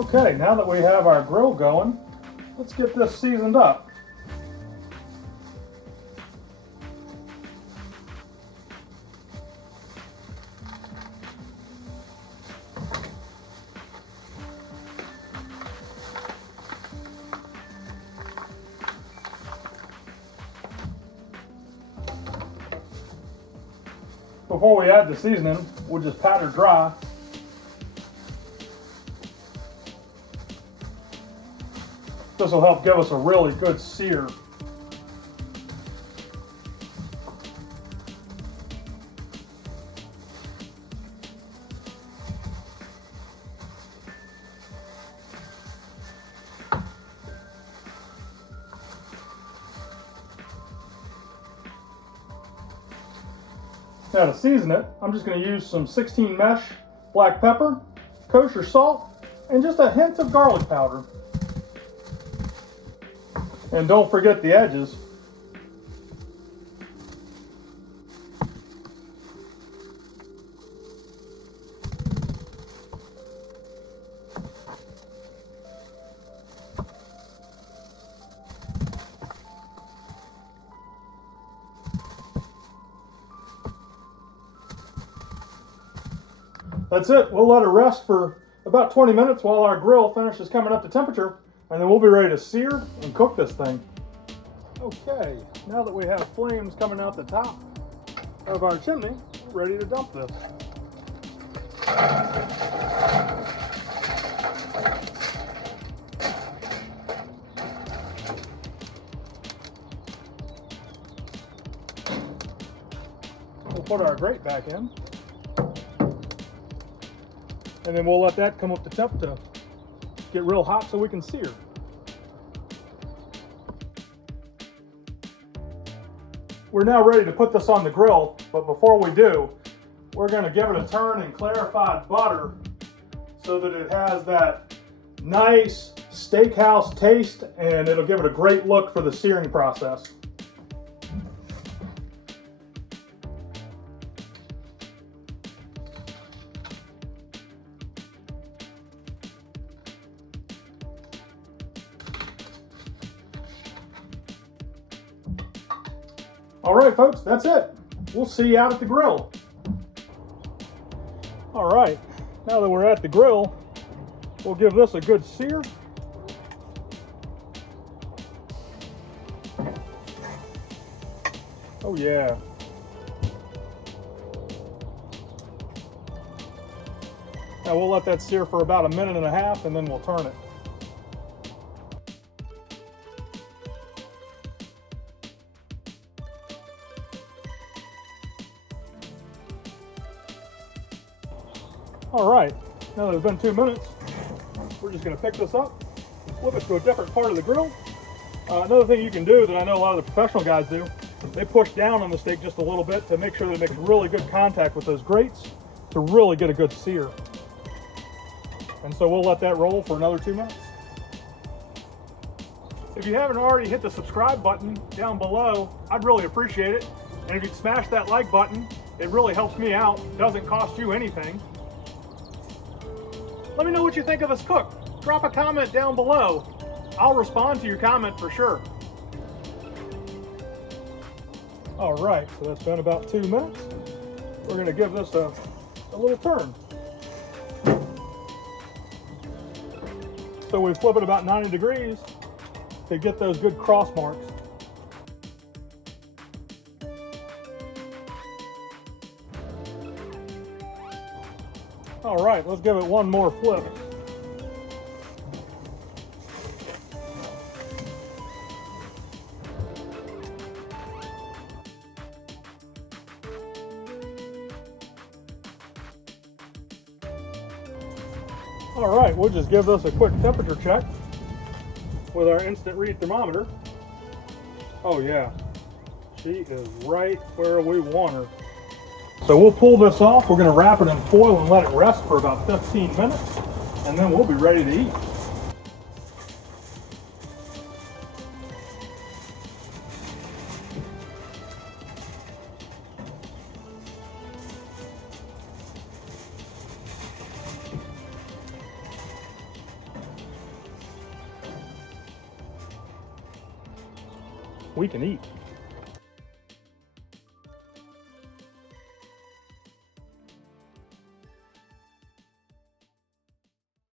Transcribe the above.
Okay, now that we have our grill going, let's get this seasoned up. Before we add the seasoning, we'll just pat her dry. This will help give us a really good sear. Now to season it, I'm just going to use some 16 mesh black pepper, kosher salt, and just a hint of garlic powder. And don't forget the edges. That's it. We'll let it rest for about 20 minutes while our grill finishes coming up to temperature, and then we'll be ready to sear and cook this thing. Okay, now that we have flames coming out the top of our chimney, we're ready to dump this. We'll put our grate back in. And then we'll let that come up to temp to get real hot so we can sear. We're now ready to put this on the grill, but before we do, we're going to give it a turn in clarified butter so that it has that nice steakhouse taste, and it'll give it a great look for the searing process. All right, folks, that's it. We'll see you out at the grill. All right, now that we're at the grill, we'll give this a good sear. Oh yeah. Now we'll let that sear for about 1.5 minutes and then we'll turn it. All right, now that it's been 2 minutes, we're just going to pick this up and flip it to a different part of the grill. Another thing you can do that I know a lot of the professional guys do, they push down on the steak just a little bit to make sure that it makes really good contact with those grates to really get a good sear. And so we'll let that roll for another 2 minutes. If you haven't already hit the subscribe button down below, I'd really appreciate it. And if you'd smash that like button, it really helps me out. It doesn't cost you anything. Let me know what you think of this cook. Drop a comment down below. I'll respond to your comment for sure. All right, so that's been about 2 minutes. We're gonna give this a little turn. So we flip it about 90 degrees to get those good cross marks. All right, let's give it one more flip. All right, we'll just give this a quick temperature check with our instant read thermometer. Oh yeah, she is right where we want her. So we'll pull this off. We're going to wrap it in foil and let it rest for about 15 minutes, and then we'll be ready to eat. we can eat.